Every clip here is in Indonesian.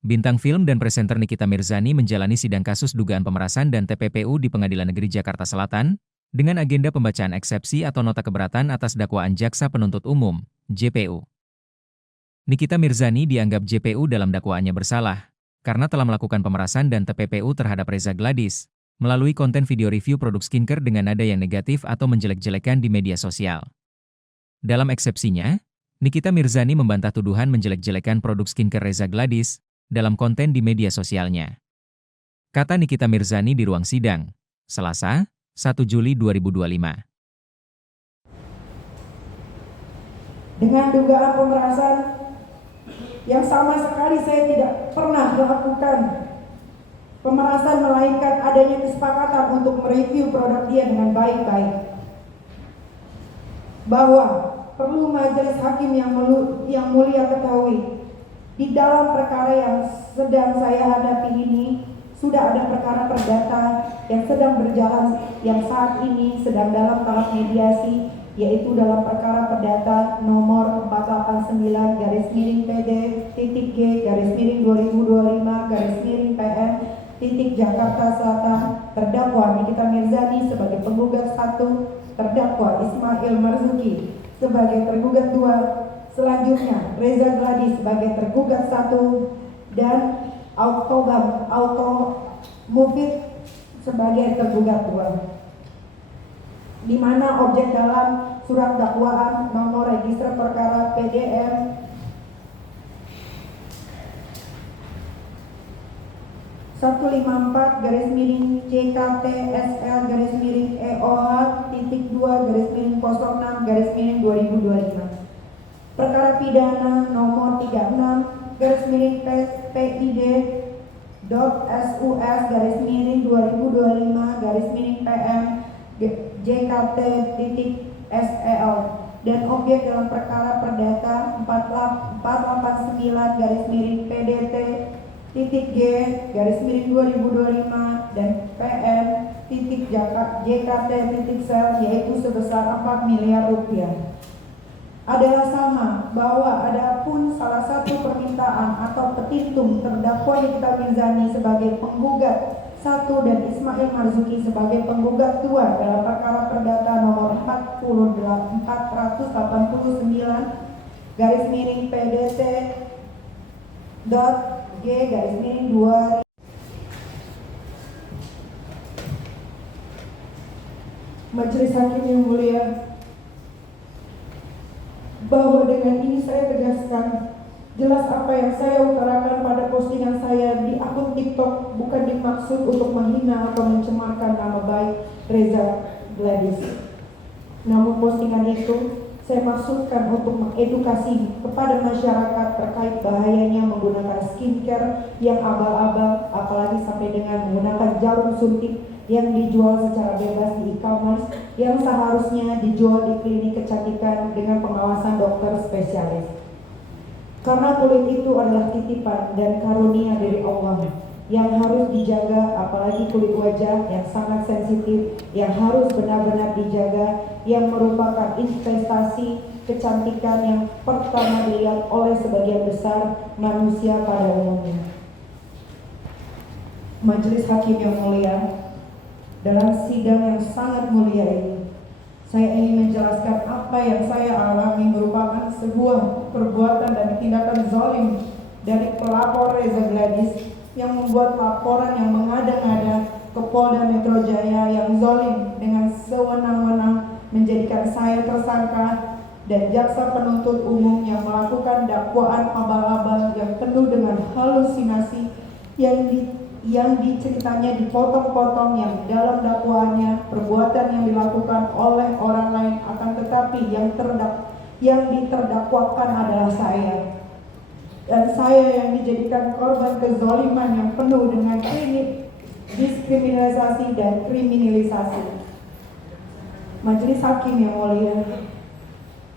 Bintang film dan presenter Nikita Mirzani menjalani sidang kasus dugaan pemerasan dan TPPU di Pengadilan Negeri Jakarta Selatan, dengan agenda pembacaan eksepsi atau nota keberatan atas dakwaan Jaksa Penuntut Umum, JPU. Nikita Mirzani dianggap JPU dalam dakwaannya bersalah, karena telah melakukan pemerasan dan TPPU terhadap Reza Gladys, melalui konten video review produk skincare dengan nada yang negatif atau menjelek-jelekan di media sosial. Dalam eksepsinya, Nikita Mirzani membantah tuduhan menjelek-jelekan produk skincare Reza Gladys dalam konten di media sosialnya. Kata Nikita Mirzani di ruang sidang, Selasa, 1 Juli 2025. Dengan dugaan pemerasan yang sama sekali saya tidak pernah melakukan pemerasan, melainkan adanya kesepakatan untuk mereview produk dia dengan baik-baik. Bahwa perlu majelis hakim yang mulia ketahui, di dalam perkara yang sedang saya hadapi ini, sudah ada perkara perdata yang sedang berjalan, yang saat ini sedang dalam tahap mediasi, yaitu dalam perkara perdata nomor 489-G-G-2025-PN Jakarta Selatan, terdakwa Nikita Mirzani sebagai penggugat 1, terdakwa Ismail Marzuki sebagai tergugat 2, selanjutnya Reza Gladys sebagai tergugat 1 dan Mufid sebagai tergugat 2, di mana objek dalam surat dakwaan nomor register perkara PDM 154-EOH-2-06-2025. Perkara pidana nomor 36-PID.SUS-2025-PM JKT.SEL dan objek dalam perkara perdata 489-PDT.G-2025 dan PN.JKT.SEL, yaitu sebesar 4 miliar rupiah. Adalah sama bahwa adapun salah satu permintaan atau petitum terdakwa Nikita Mirzani sebagai penggugat 1 dan Ismail Marzuki sebagai penggugat 2 dalam perkara perdata nomor 489-PDT.G-2 Majelis Hakim yang mulia, bahwa dengan ini saya tegaskan jelas apa yang saya utarakan pada postingan saya di akun TikTok bukan dimaksud untuk menghina atau mencemarkan nama baik Reza Gladys. Namun postingan itu saya maksudkan untuk mengedukasi kepada masyarakat terkait bahayanya menggunakan skincare yang abal-abal, apalagi sampai dengan menggunakan jarum suntik yang dijual secara bebas di e-commerce, yang seharusnya dijual di klinik kecantikan dengan pengawasan dokter spesialis. Karena kulit itu adalah titipan dan karunia dari Allah yang harus dijaga, apalagi kulit wajah yang sangat sensitif, yang harus benar-benar dijaga, yang merupakan investasi kecantikan yang pertama dilihat oleh sebagian besar manusia pada umumnya. Majelis Hakim yang mulia, dalam sidang yang sangat mulia ini, saya ingin menjelaskan apa yang saya alami merupakan sebuah perbuatan dan tindakan zalim dari pelapor Reza Gladys yang membuat laporan yang mengada-ngada ke Polda Metro Jaya yang zalim dengan sewenang-wenang menjadikan saya tersangka, dan jaksa penuntut umum yang melakukan dakwaan abal-abal yang penuh dengan halusinasi yang diceritanya dipotong-potong, yang dalam dakwaannya perbuatan yang dilakukan oleh orang lain, akan tetapi yang diterdakwakan adalah saya, dan saya yang dijadikan korban kezaliman yang penuh dengan diskriminalisasi dan kriminalisasi. Majelis Hakim yang mulia,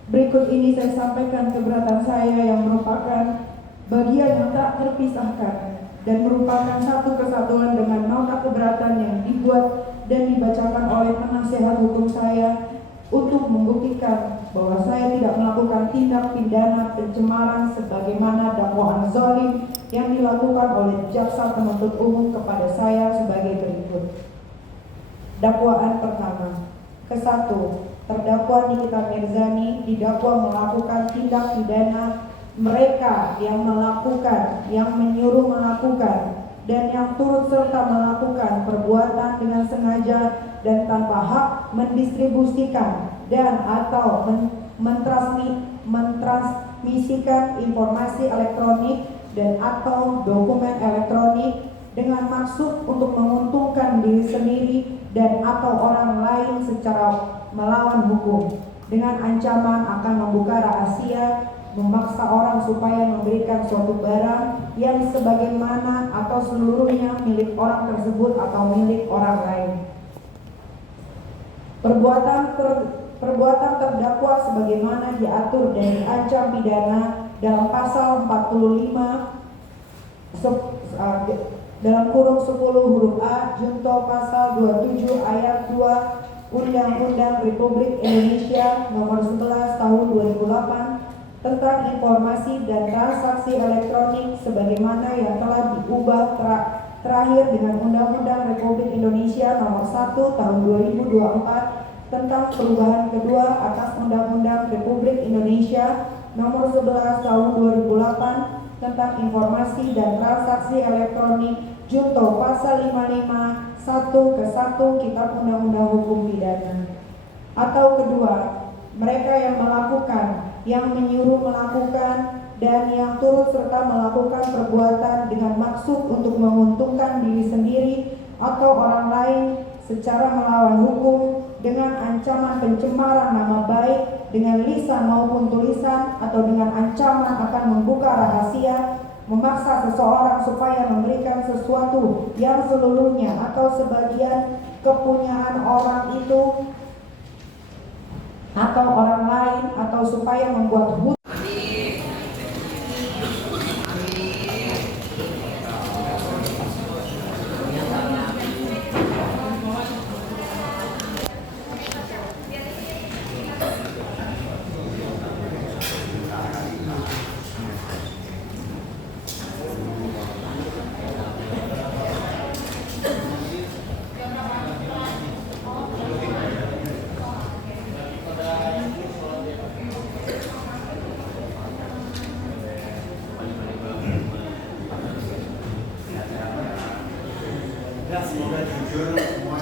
berikut ini saya sampaikan keberatan saya yang merupakan bagian yang tak terpisahkan dan merupakan satu kesatuan dengan nota keberatan yang dibuat dan dibacakan oleh penasehat hukum saya untuk membuktikan bahwa saya tidak melakukan tindak pidana pencemaran sebagaimana dakwaan zalim yang dilakukan oleh jaksa penuntut umum kepada saya sebagai berikut. Dakwaan pertama. Kesatu, terdakwa Nikita Mirzani didakwa melakukan tindak pidana mereka yang melakukan, yang menyuruh melakukan, dan yang turut serta melakukan perbuatan dengan sengaja dan tanpa hak mendistribusikan dan atau mentransmisikan informasi elektronik dan atau dokumen elektronik dengan maksud untuk menguntungkan diri sendiri dan atau orang lain secara melawan hukum dengan ancaman akan membuka rahasia, memaksa orang supaya memberikan suatu barang yang sebagaimana atau seluruhnya milik orang tersebut atau milik orang lain. Perbuatan terdakwa sebagaimana diatur dan diancam pidana dalam pasal 45 dalam kurung 10 huruf A junto pasal 27 ayat 2 Undang-Undang Republik Indonesia Nomor 11 Tahun 2008 tentang informasi dan transaksi elektronik sebagaimana yang telah diubah terakhir dengan Undang-Undang Republik Indonesia Nomor 1 Tahun 2024 tentang perubahan kedua atas Undang-Undang Republik Indonesia Nomor 11 Tahun 2008 tentang informasi dan transaksi elektronik junto pasal 55 1 ke 1 Kitab Undang-Undang Hukum Pidana. Atau kedua, mereka yang melakukan, yang menyuruh melakukan, dan yang turut serta melakukan perbuatan dengan maksud untuk menguntungkan diri sendiri atau orang lain secara melawan hukum dengan ancaman pencemaran nama baik dengan lisan maupun tulisan atau dengan ancaman akan membuka rahasia, memaksa seseorang supaya memberikan sesuatu yang seluruhnya atau sebagian kepunyaan orang itu atau orang lain atau supaya membuat hutang.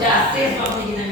Justice waktu kita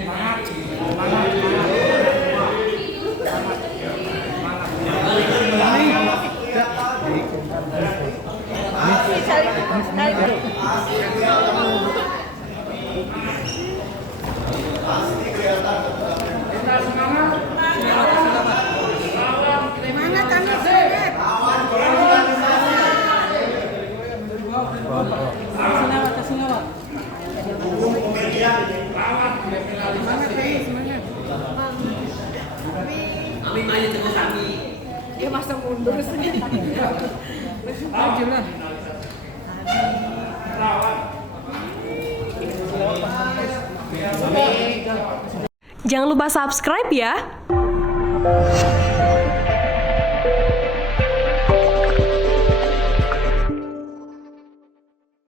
dia masa mundur sendiri. Maju lah. Jangan lupa subscribe ya.